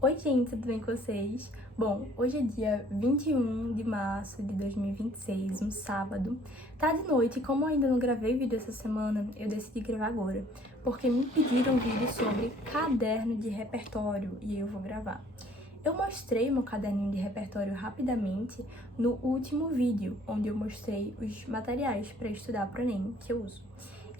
Oi gente, tudo bem com vocês? Bom, hoje é dia 21 de março de 2026, um sábado. Tá de noite e como eu ainda não gravei vídeo essa semana, eu decidi gravar agora, porque me pediram um vídeo sobre caderno de repertório e eu vou gravar. Eu mostrei meu caderninho de repertório rapidamente no último vídeo, onde eu mostrei os materiais para estudar pro Enem que eu uso.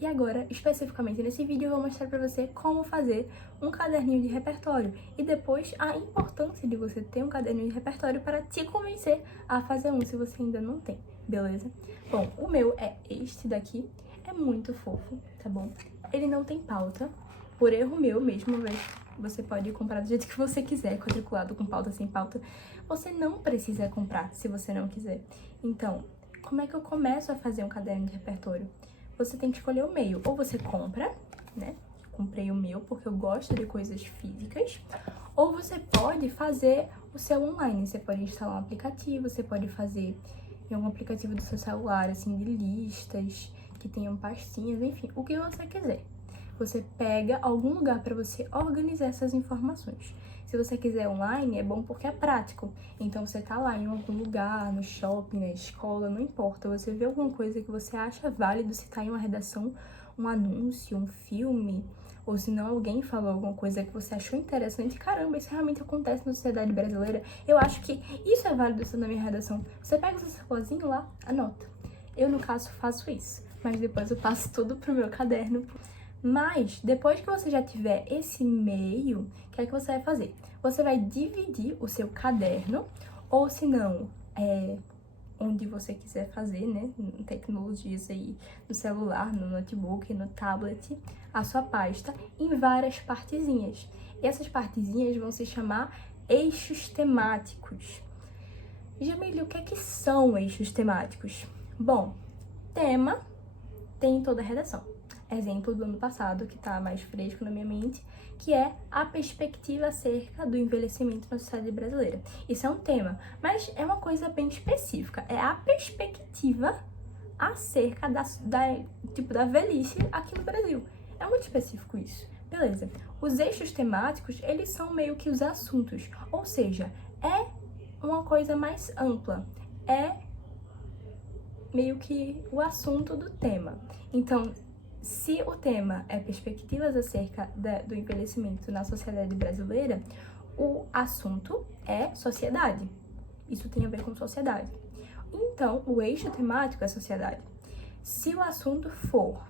E agora, especificamente nesse vídeo, eu vou mostrar pra você como fazer um caderninho de repertório e depois a importância de você ter um caderninho de repertório para te convencer a fazer um se você ainda não tem, beleza? Bom, o meu é este daqui, é muito fofo, tá bom? Ele não tem pauta, por erro meu mesmo, mas você pode comprar do jeito que você quiser, quadriculado, com pauta, sem pauta. Você não precisa comprar se você não quiser. Então, como é que eu começo a fazer um caderno de repertório? Você tem que escolher o meio. Ou você compra, né? Comprei o meu porque eu gosto de coisas físicas. Ou você pode fazer o seu online. Você pode instalar um aplicativo, você pode fazer em algum aplicativo do seu celular, assim, de listas, que tenham pastinhas, enfim, o que você quiser. Você pega algum lugar para você organizar essas informações. Se você quiser online, é bom porque é prático. Então, você tá lá em algum lugar, no shopping, na escola, não importa. Você vê alguma coisa que você acha válido, se tá em uma redação, um anúncio, um filme, ou se não alguém falou alguma coisa que você achou interessante, caramba, isso realmente acontece na sociedade brasileira. Eu acho que isso é válido na minha redação. Você pega o seu celularzinho lá, anota. Eu, no caso, faço isso, mas depois eu passo tudo pro meu caderno. Mas, depois que você já tiver esse meio, o que é que você vai fazer? Você vai dividir o seu caderno, ou se não, onde você quiser fazer, né? Tecnologias aí, no celular, no notebook, no tablet, a sua pasta em várias partezinhas. E essas partezinhas vão se chamar eixos temáticos. Jamile, o que é que são eixos temáticos? Bom, tema tem em toda a redação. Exemplo do ano passado, que tá mais fresco na minha mente, que é a perspectiva acerca do envelhecimento na sociedade brasileira. Isso é um tema, mas é uma coisa bem específica. É a perspectiva acerca da velhice aqui no Brasil. É muito específico isso. Beleza. Os eixos temáticos, eles são meio que os assuntos. Ou seja, é uma coisa mais ampla. É meio que o assunto do tema. Então, se o tema é perspectivas acerca do envelhecimento na sociedade brasileira, o assunto é sociedade. Isso tem a ver com sociedade. Então, o eixo temático é sociedade. Se o assunto for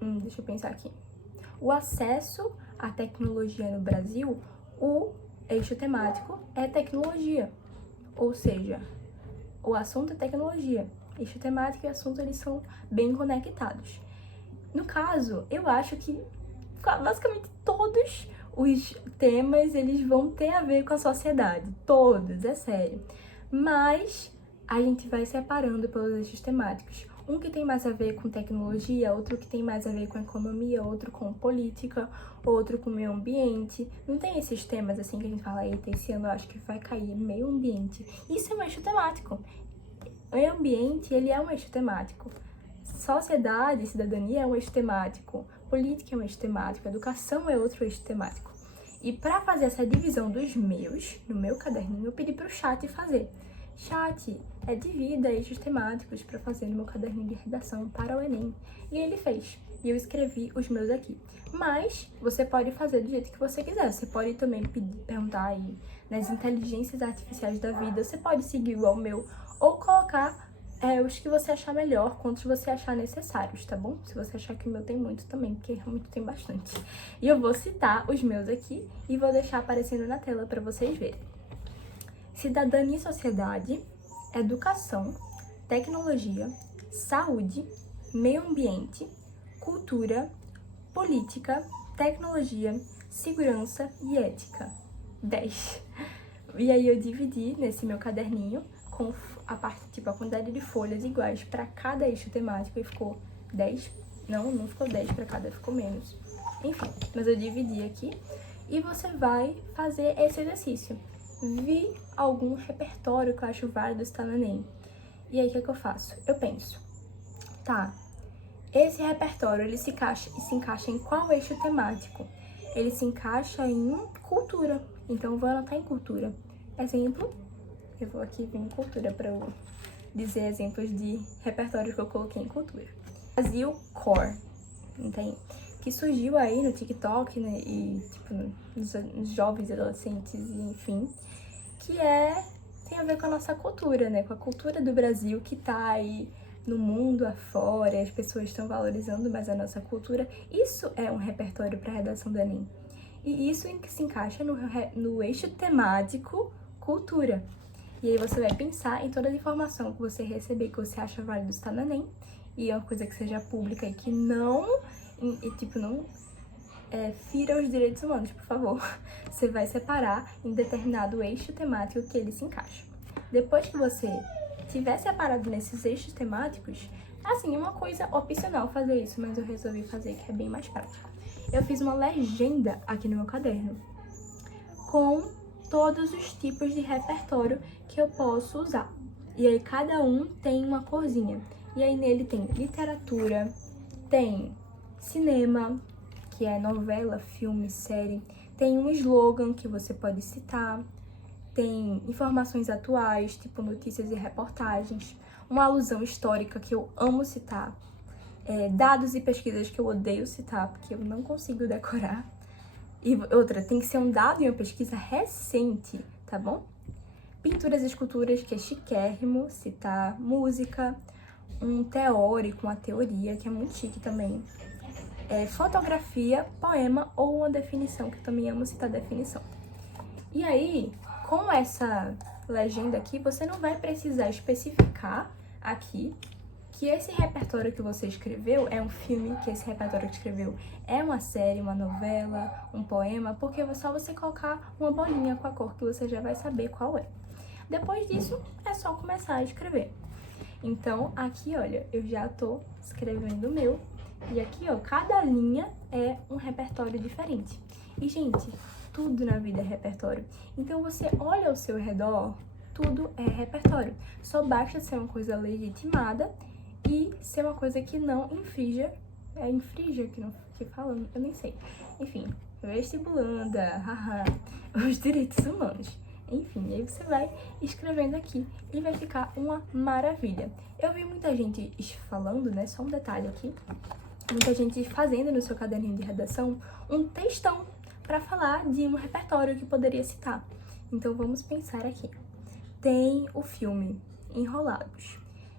deixa eu pensar aqui. O acesso à tecnologia no Brasil, o eixo temático é tecnologia. Ou seja, o assunto é tecnologia. Eixo temático e assunto, eles são bem conectados. No caso, eu acho que basicamente todos os temas, eles vão ter a ver com a sociedade. Todos, é sério. Mas a gente vai separando pelos eixos temáticos. Um que tem mais a ver com tecnologia, outro que tem mais a ver com economia, outro com política, outro com meio ambiente. Não tem esses temas assim que a gente fala, eita, esse ano eu acho que vai cair meio ambiente. Isso é um eixo temático. O meio ambiente, ele é um eixo temático. Sociedade, cidadania é um eixo temático. Política é um eixo temático. Educação é outro eixo temático. E para fazer essa divisão dos meus, no meu caderninho, eu pedi pro chat fazer. Chat, divida eixos temáticos para fazer no meu caderninho de redação para o Enem. E ele fez. E eu escrevi os meus aqui. Mas você pode fazer do jeito que você quiser. Você pode também perguntar aí nas inteligências artificiais da vida. Você pode seguir igual o meu ou colocar os que você achar melhor, quantos você achar necessários, tá bom? Se você achar que o meu tem muito também, porque realmente tem bastante. E eu vou citar os meus aqui e vou deixar aparecendo na tela para vocês verem. Cidadania e sociedade, educação, tecnologia, saúde, meio ambiente, cultura, política, tecnologia, segurança e ética. 10. E aí eu dividi nesse meu caderninho com a quantidade de folhas iguais para cada eixo temático e ficou 10. Não ficou 10 para cada, ficou menos. Enfim, mas eu dividi aqui e você vai fazer esse exercício. Vi algum repertório que eu acho válido estar no Enem. E aí, o que é que eu faço? Eu penso, tá, esse repertório, ele se encaixa em qual eixo temático? ele se encaixa em cultura. Então, eu vou anotar em cultura. Exemplo, eu vou aqui vir em cultura para eu dizer exemplos de repertório que eu coloquei em cultura. Brasil Core, entende? Que surgiu aí no TikTok, né, e tipo, nos jovens, adolescentes, enfim, que tem a ver com a nossa cultura, né, com a cultura do Brasil que tá aí no mundo afora, as pessoas estão valorizando mais a nossa cultura. Isso é um repertório para a redação do Enem. E isso se encaixa no eixo temático cultura. E aí você vai pensar em toda a informação que você receber, que você acha válido estar no Enem, e é uma coisa que seja pública e que não fira os direitos humanos, por favor. Você vai separar em determinado eixo temático que ele se encaixa. Depois que você tiver separado nesses eixos temáticos, assim, é uma coisa opcional fazer isso, mas eu resolvi fazer que é bem mais prático. Eu fiz uma legenda aqui no meu caderno com todos os tipos de repertório que eu posso usar. E aí cada um tem uma corzinha. E aí nele tem literatura, tem cinema, que é novela, filme, série, tem um slogan que você pode citar, tem informações atuais, tipo notícias e reportagens, uma alusão histórica que eu amo citar, dados e pesquisas que eu odeio citar, porque eu não consigo decorar. E outra, tem que ser um dado e uma pesquisa recente, tá bom? Pinturas e esculturas, que é chiquérrimo citar, música, um teórico, uma teoria, que é muito chique também. Fotografia, poema ou uma definição, que eu também amo citar definição. E aí, com essa legenda aqui, você não vai precisar especificar aqui que esse repertório que você escreveu é um filme, que esse repertório que escreveu é uma série, uma novela, um poema, porque é só você colocar uma bolinha com a cor que você já vai saber qual é. Depois disso, é só começar a escrever. Então, aqui, olha, eu já tô escrevendo o meu. E aqui, ó, cada linha é um repertório diferente. E, gente, tudo na vida é repertório. Então, você olha ao seu redor, tudo é repertório. Só basta ser uma coisa legitimada e ser uma coisa que não infrinja. Infrinja que fala? Eu nem sei. Enfim, vestibulanda, haha, os direitos humanos. Enfim, aí você vai escrevendo aqui e vai ficar uma maravilha. Eu vi muita gente falando, né, só um detalhe aqui, muita gente fazendo no seu caderninho de redação um textão para falar de um repertório que poderia citar. Então vamos pensar aqui. Tem o filme Enrolados.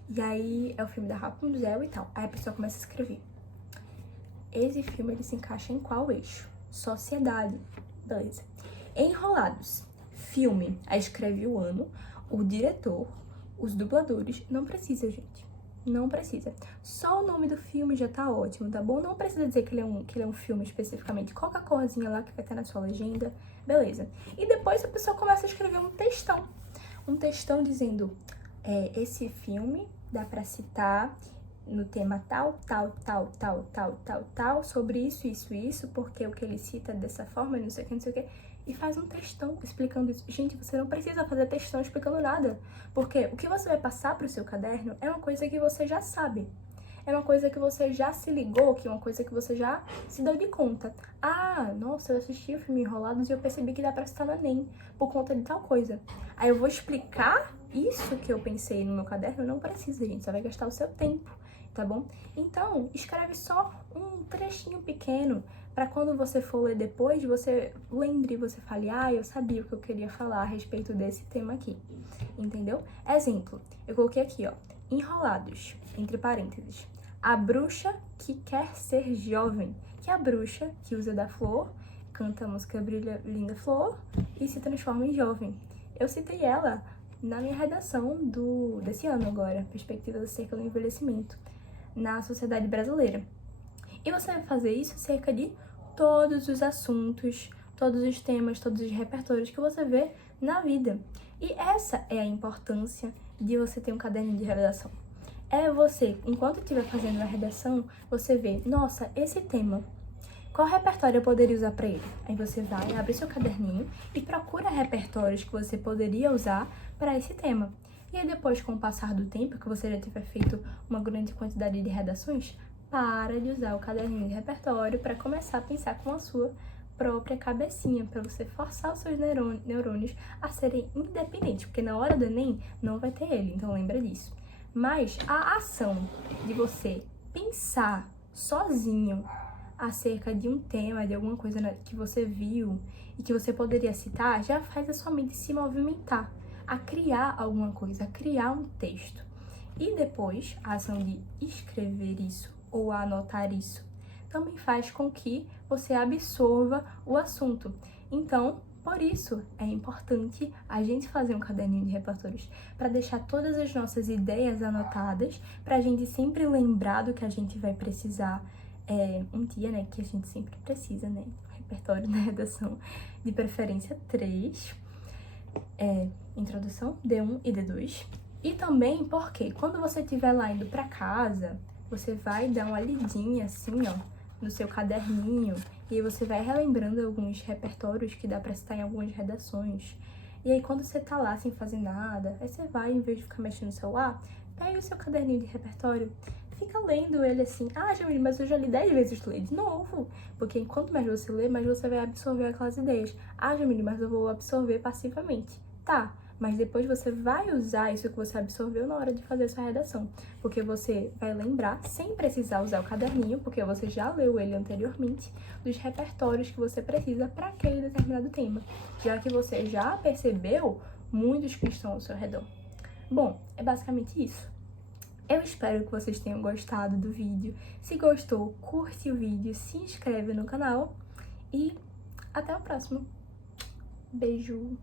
E aí é o filme da Rapunzel e tal. Aí a pessoa começa a escrever. Esse filme, ele se encaixa em qual eixo? Sociedade. Beleza. Enrolados. Filme. Aí escreve o ano, o diretor, os dubladores. Não precisa, gente. Não precisa. Só o nome do filme já tá ótimo, tá bom? Não precisa dizer que ele é um filme especificamente. Coloca a corzinha lá que vai estar na sua legenda. Beleza. E depois a pessoa começa a escrever um textão. Um textão dizendo, esse filme dá pra citar no tema tal, sobre isso, porque o que ele cita dessa forma, não sei o que, e faz um textão explicando isso. Gente, você não precisa fazer textão explicando nada, porque o que você vai passar pro seu caderno é uma coisa que você já sabe. É uma coisa que você já se ligou, que é uma coisa que você já se deu de conta. Ah, nossa, eu assisti o filme Enrolados e eu percebi que dá pra citar no Enem, por conta de tal coisa. Aí eu vou explicar isso que eu pensei no meu caderno? Não precisa, gente, só vai gastar o seu tempo, tá bom? Então, escreve só um trechinho pequeno, para quando você for ler depois, você lembre, você fale, eu sabia o que eu queria falar a respeito desse tema aqui, entendeu? Exemplo, eu coloquei aqui, ó, Enrolados, entre parênteses. A bruxa que quer ser jovem, que é a bruxa que usa da flor, canta a música Brilha Linda Flor e se transforma em jovem. Eu citei ela na minha redação desse ano agora, Perspectivas acerca do envelhecimento na sociedade brasileira. E você vai fazer isso acerca de todos os assuntos, todos os temas, todos os repertórios que você vê na vida. E essa é a importância de você ter um caderno de redação. É você, enquanto estiver fazendo a redação, você vê, nossa, esse tema, qual repertório eu poderia usar para ele? Aí você vai, abre seu caderninho e procura repertórios que você poderia usar para esse tema. E aí depois, com o passar do tempo, que você já tiver feito uma grande quantidade de redações, para de usar o caderninho de repertório para começar a pensar com a sua própria cabecinha, para você forçar os seus neurônios a serem independentes, porque na hora do Enem não vai ter ele, então lembra disso. Mas a ação de você pensar sozinho acerca de um tema, de alguma coisa que você viu e que você poderia citar, já faz a sua mente se movimentar, a criar alguma coisa, a criar um texto. E depois, a ação de escrever isso ou anotar isso também faz com que você absorva o assunto. Então, por isso, é importante a gente fazer um caderninho de repertórios para deixar todas as nossas ideias anotadas, para a gente sempre lembrar do que a gente vai precisar um dia, né, que a gente sempre precisa, né, repertório da redação, de preferência 3, introdução, D1 e D2. E também porque quando você estiver lá indo para casa, você vai dar uma lidinha assim, ó, no seu caderninho, e aí você vai relembrando alguns repertórios que dá pra citar em algumas redações. E aí quando você tá lá sem fazer nada, aí você vai, em vez de ficar mexendo no celular, pega o seu caderninho de repertório, fica lendo ele assim, Jamile, mas eu já li 10 vezes, lê de novo. Porque quanto mais você lê, mais você vai absorver aquelas ideias. Jamile, mas eu vou absorver passivamente. Tá, mas depois você vai usar isso que você absorveu na hora de fazer a sua redação, porque você vai lembrar, sem precisar usar o caderninho, porque você já leu ele anteriormente, dos repertórios que você precisa para aquele determinado tema, já que você já percebeu muitos que estão ao seu redor. Bom, é basicamente isso. Eu espero que vocês tenham gostado do vídeo. Se gostou, curte o vídeo, se inscreve no canal e até o próximo. Beijo!